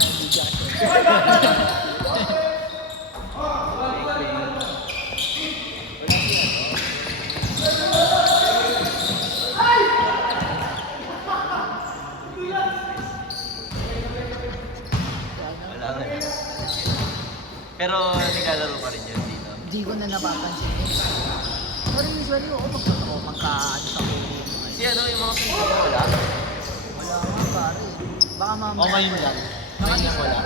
ng video kasi. Wala na. Pero naglalaro pa rin yun dito. Hindi ko na napapansin yun. Pero usually ako magka-ano sa ulo. Si ano yung mga pinto mo wala? Wala nga pare. Baka mamaya. O ngayon lang. Ngayon lang wala.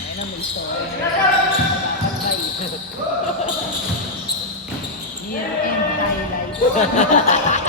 Ay na, may story. Year end highlights.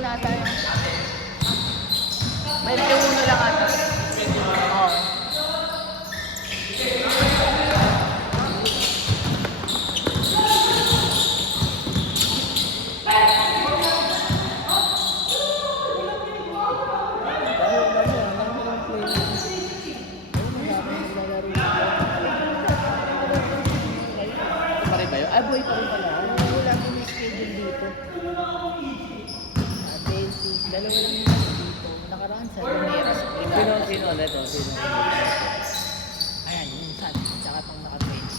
Na tayo. 21 lang ata. Oo. Pa rin ba yun? Ay, buhay pa rin pala. Wala ko may schedule dito. Dentist, dalawa lang yung nasa dito. Nakaraan sa Lumeras. Sino ulit o? Sino? Ayan, yung sun. Tsaka itong naka-20.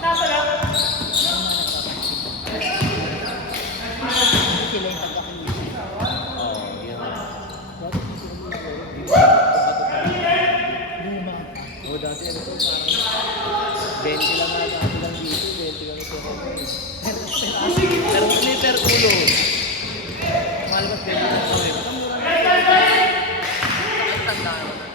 Tama lang. Sila yung pagkakalusin. Oo, yun. Luma. Oo, dati ano to, parang 20 lang na dati lang dito, 20 lang ito. Pero kung may per ulo, mahal mas 20 lang ito eh. Baka mura na ito. Ang tanda naman na.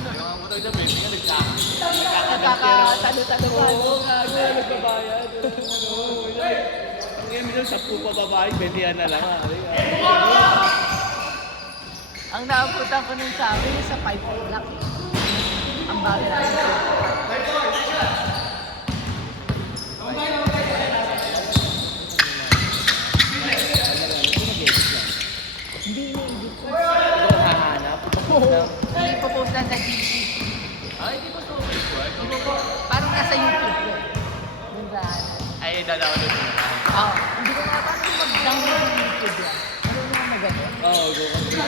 Yung mga motor na 20 nga, Nagkakatalo-taloan. oo nga, nagbabayad. Ang ngayon minsan 10 pa babae, 20 na lang. Ang naabutan ko nun sa amin sa 5 o'clock. Ang bagal namin. Hindi na-edit ko. Hahanap. Hindi po post lang sa GC. Ay, di ba ito? Parang nasa YouTube ko. Dun sa Ay, download mo na. Oo. Hindi ko nga paano mag-download ng YouTube yan. Ano yung maganda? Oo, go ka dito.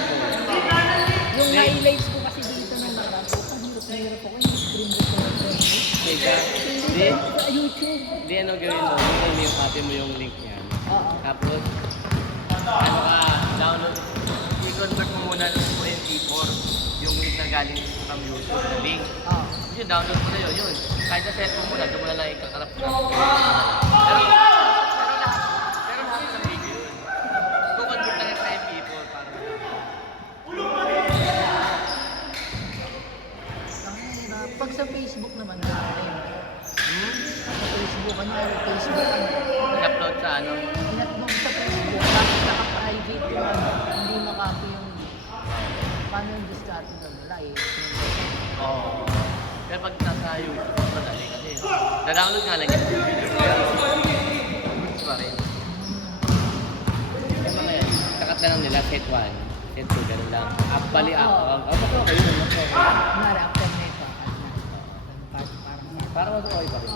Yung highlights ko kasi dito nung nakaraan ko, ang hirap ako yung screen record. Teka, di, Sa YouTube. di ano gawin mo? Hindi yung copy mo yung link niya. Oo. Tapos, ano ka, download. I-convert mo muna ng MP4 yung link na galing from YouTube na link. Oo. Yun, download mo na yun. Kahit na cellphone mo na, doon mo na lang ikakarap. Pero lahat ng video yun. I-convert lang sa MP4 para Ang hirap. Pag sa Facebook naman, gano'n na yun. Sa Facebook, ano, i-upload sa ano. in-upload sa Facebook, tapos naka-private yun. Hindi makapy yung paano yung discarding nun? Wala eh. Oo. Pero pag nasa YouTube, madali kasi. Na-download nga lang yung video. Mas pa rin. Yung mga yan, kakat na lang nila, set 1, set 2, ganun lang. Actually, Oo. mas okay yun, mas okay. Kunwari, after next Para mas okay pa rin.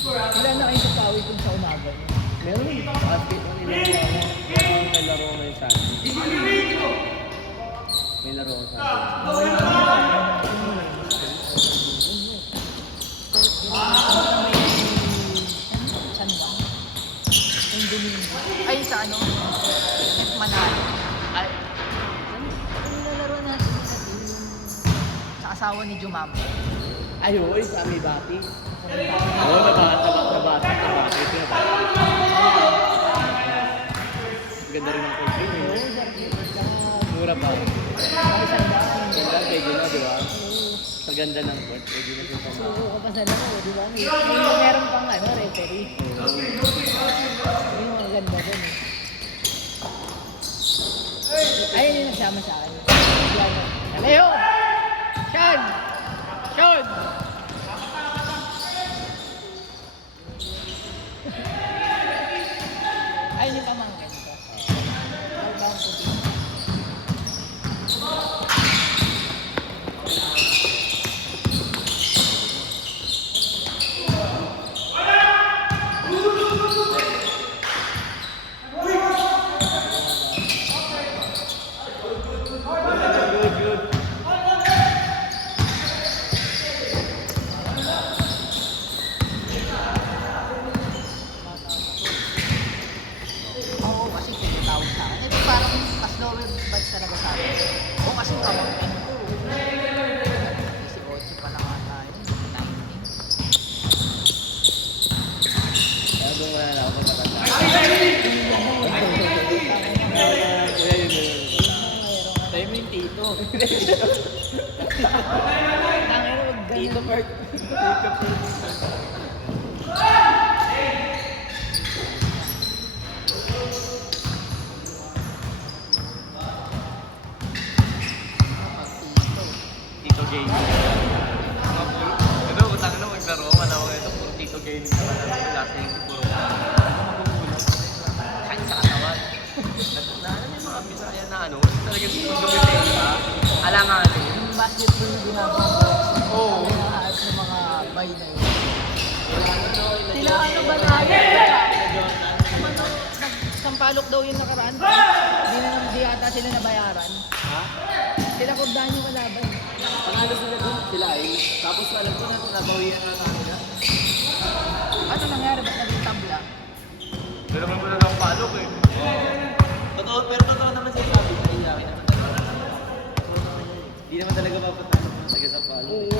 Wala na kayo sa pawi kung sa umaga. Meron yung basketball nila yung may laro ngayon sa atin. May laro sa atin. Yung Domingo. Ay, sa ano? F. Manalo. Ay, Yung nilalaro natin sa asawa ni Jumam. ay, oo, sa may bati. Oo, nabati. Ganda rin ang coach yun. Oo, eh. sa Clippers. Mura pa. Ay, sandaan. Ganda, pwede na, di ba? Sa ganda ng court, pwede na siya sa Suko ka pa sa laro, di ba? Meron pang ano, referee. Yung mga ganda dun eh. Ayun yung nagsama sa akin. Leo! Sean! Sean! Ayun yung pamangkin ko. Albang puti. Good, good. Oo, kasi tinatawag sa akin. Ito parang mas lower batch talaga sa akin. Oo, kasi pamangkin ko. 18 pa lang ata yun. 19. Kaya doon wala na ako pagkakanta. Kuya, yun yun. Tayo mo yung tito. Tito Perk. Tito Gaming. Ito, utang na maglaro. Wala ko ito. Puro Tito Gaming naman. Lasa yung puro. Kahit sa katawan. Alam yung mga Bisaya na ano, talagang dumidenta. Alanganin. Yung basketball na ginagawa ko. Oo. Lahat ng mga bay na yun. Sila ano ba na yun? Sampalok daw yung nakaraan. Di ata sila nabayaran. Ha? Sila kurdahan yung kalaban. Panalo sila doon, sila ay. Tapos alam ko na nabawian na kanila. Ano nangyari? Ba't naging tabla? Pero naman mo na lang palok eh. Totoo, pero totoo naman siya sabi. Ay, laki naman talaga. Hindi naman talaga papatalo ng taga sa palok. Oo,